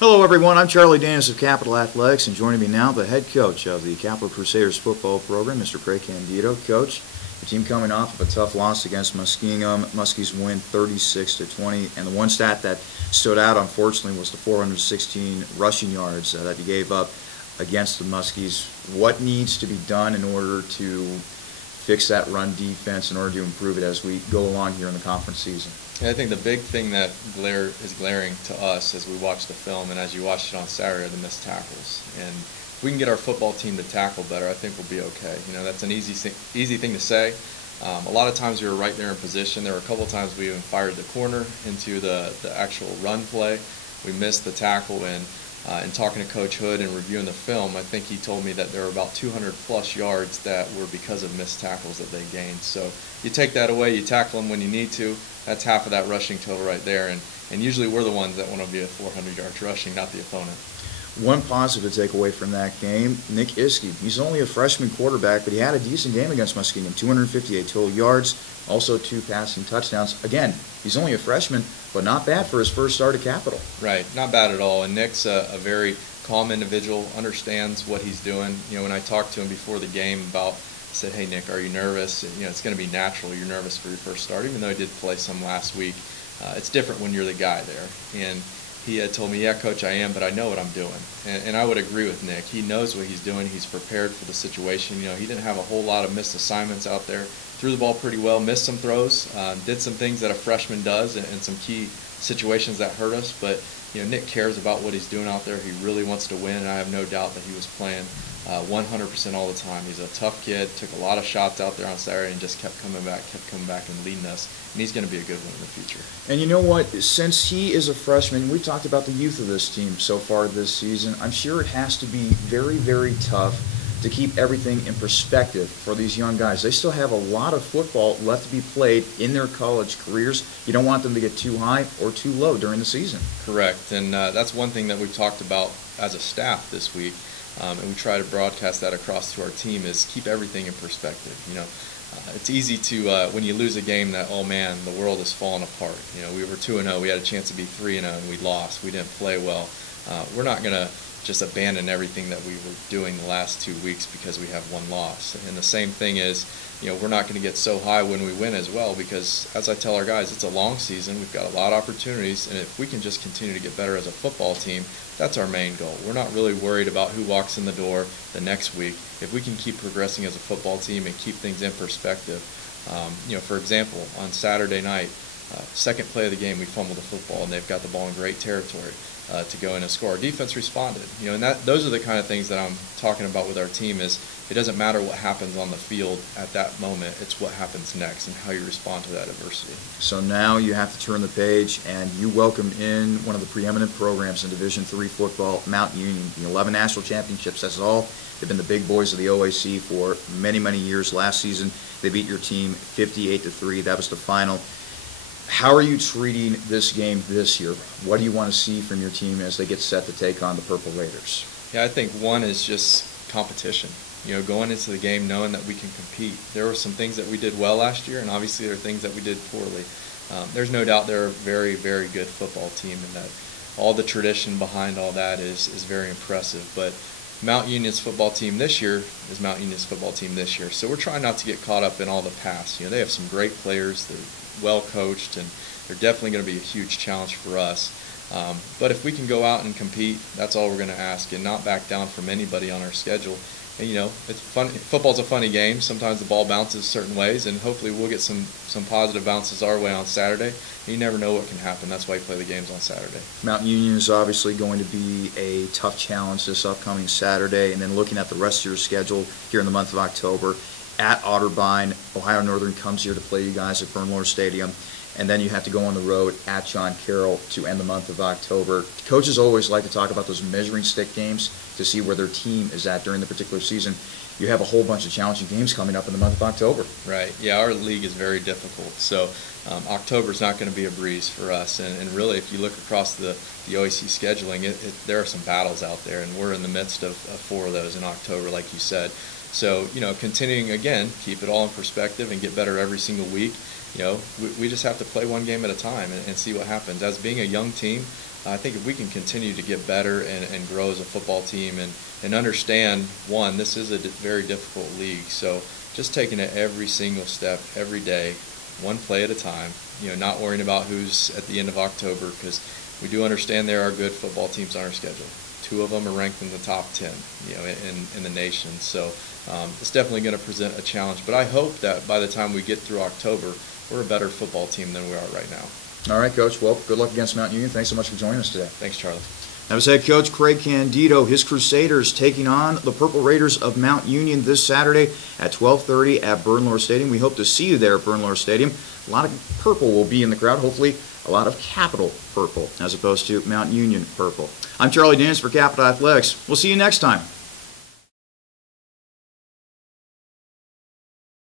Hello everyone, I'm Charlie Danis of Capital Athletics, and joining me now, the head coach of the Capital Crusaders football program, Mr. Craig Candeto. Coach, the team coming off of a tough loss against Muskingum. Muskies win 36-20, and the one stat that stood out, unfortunately, was the 416 rushing yards that you gave up against the Muskies. What needs to be done in order to fix that run defense, in order to improve it as we go along here in the conference season? I think the big thing that is glaring to us as we watch the film and as you watched it on Saturday are the missed tackles. And if we can get our football team to tackle better, I think we'll be okay. You know, that's an easy thing to say. A lot of times we were right there in position. There were a couple of times we even fired the corner into the actual run play. We missed the tackle, and in talking to Coach Hood and reviewing the film, I think he told me that there were about 200 plus yards that were because of missed tackles that they gained. So you take that away, you tackle them when you need to. That's half of that rushing total right there, and usually we're the ones that want to be at 400 yards rushing, not the opponent. One positive to take away from that game, Nick Iske. He's only a freshman quarterback, but he had a decent game against Muskingum. 258 total yards, also 2 passing touchdowns. Again, he's only a freshman, but not bad for his first start at Capital. Right, not bad at all. And Nick's a very calm individual, understands what he's doing. You know, when I talked to him before the game about, I said, "Hey Nick, are you nervous?" And, you know, it's going to be natural. You're nervous for your first start, even though he did play some last week. It's different when you're the guy there. And he had told me, "Yeah, Coach, I am, but I know what I'm doing." And I would agree with Nick. He knows what he's doing. He's prepared for the situation. You know, he didn't have a whole lot of missed assignments out there. Threw the ball pretty well, missed some throws, did some things that a freshman does, and some key situations that hurt us. But you know, Nick cares about what he's doing out there. He really wants to win, and I have no doubt that he was playing 100% all the time. He's a tough kid, took a lot of shots out there on Saturday and just kept coming back and leading us. And he's going to be a good one in the future. And you know what? Since he is a freshman, we've talked about the youth of this team so far this season. I'm sure it has to be very, very tough to keep everything in perspective for these young guys. They still have a lot of football left to be played in their college careers. You don't want them to get too high or too low during the season. Correct. And that's one thing that we've talked about as a staff this week. And we try to broadcast that across to our team, is keep everything in perspective. You know, it's easy to, when you lose a game, that, oh man, the world is falling apart. You know, we were 2-0, we had a chance to be 3-0, and we lost. We didn't play well. We're not going to just abandon everything that we were doing the last 2 weeks because we have one loss. And the same thing is, you know, we're not going to get so high when we win as well, because as I tell our guys, it's a long season. We've got a lot of opportunities, and if we can just continue to get better as a football team, that's our main goal. We're not really worried about who walks in the door the next week. If we can keep progressing as a football team and keep things in perspective, you know, for example, on Saturday night, second play of the game, we fumbled the football, and they've got the ball in great territory to go in and score. Our defense responded, you know, and those are the kind of things that I'm talking about with our team. Is it doesn't matter what happens on the field at that moment, it's what happens next and how you respond to that adversity. So now you have to turn the page, and you welcome in one of the preeminent programs in Division III football, Mount Union. The 11 national championships, that's all. They've been the big boys of the OAC for many, many years. Last season, they beat your team 58-3. That was the final. How are you treating this game this year? What do you want to see from your team as they get set to take on the Purple Raiders? Yeah, I think one is just competition. You know, going into the game knowing that we can compete. There were some things that we did well last year, and obviously there are things that we did poorly. There's no doubt they're a very, very good football team, and that all the tradition behind all that is very impressive. But Mount Union's football team this year is Mount Union's football team this year. So we're trying not to get caught up in all the past. You know, they have some great players. They're well coached, and they're definitely going to be a huge challenge for us. But if we can go out and compete, that's all we're going to ask, and not back down from anybody on our schedule. And you know, it's fun. Football's a funny game. Sometimes the ball bounces certain ways, and hopefully we'll get some positive bounces our way on Saturday. And you never know what can happen. That's why you play the games on Saturday. Mount Union is obviously going to be a tough challenge this upcoming Saturday, and then looking at the rest of your schedule here in the month of October, at Otterbein, Ohio Northern comes here to play you guys at Bernlohr Stadium, and then you have to go on the road at John Carroll to end the month of October. Coaches always like to talk about those measuring stick games to see where their team is at during the particular season. You have a whole bunch of challenging games coming up in the month of October. Right. Yeah, our league is very difficult. So October's not going to be a breeze for us. And really, if you look across the OAC scheduling, there are some battles out there, and we're in the midst of 4 of those in October, like you said. So, you know, continuing, again, keep it all in perspective and get better every single week. we just have to play one game at a time and see what happens. As being a young team, I think if we can continue to get better and grow as a football team and understand, one, this is a very difficult league. So just taking it every single step, every day, one play at a time, not worrying about who's at the end of October, because we do understand there are good football teams on our schedule. 2 of them are ranked in the top 10, in the nation. So it's definitely going to present a challenge. But I hope that by the time we get through October, we're a better football team than we are right now. All right, Coach. Well, good luck against Mount Union. Thanks so much for joining us today. Thanks, Charlie. That was head coach Craig Candeto. His Crusaders taking on the Purple Raiders of Mount Union this Saturday at 12:30 at Bernlohr Stadium. We hope to see you there at Bernlohr Stadium. A lot of purple will be in the crowd. Hopefully, a lot of Capital purple as opposed to Mount Union purple. I'm Charlie Daniels for Capital Athletics. We'll see you next time.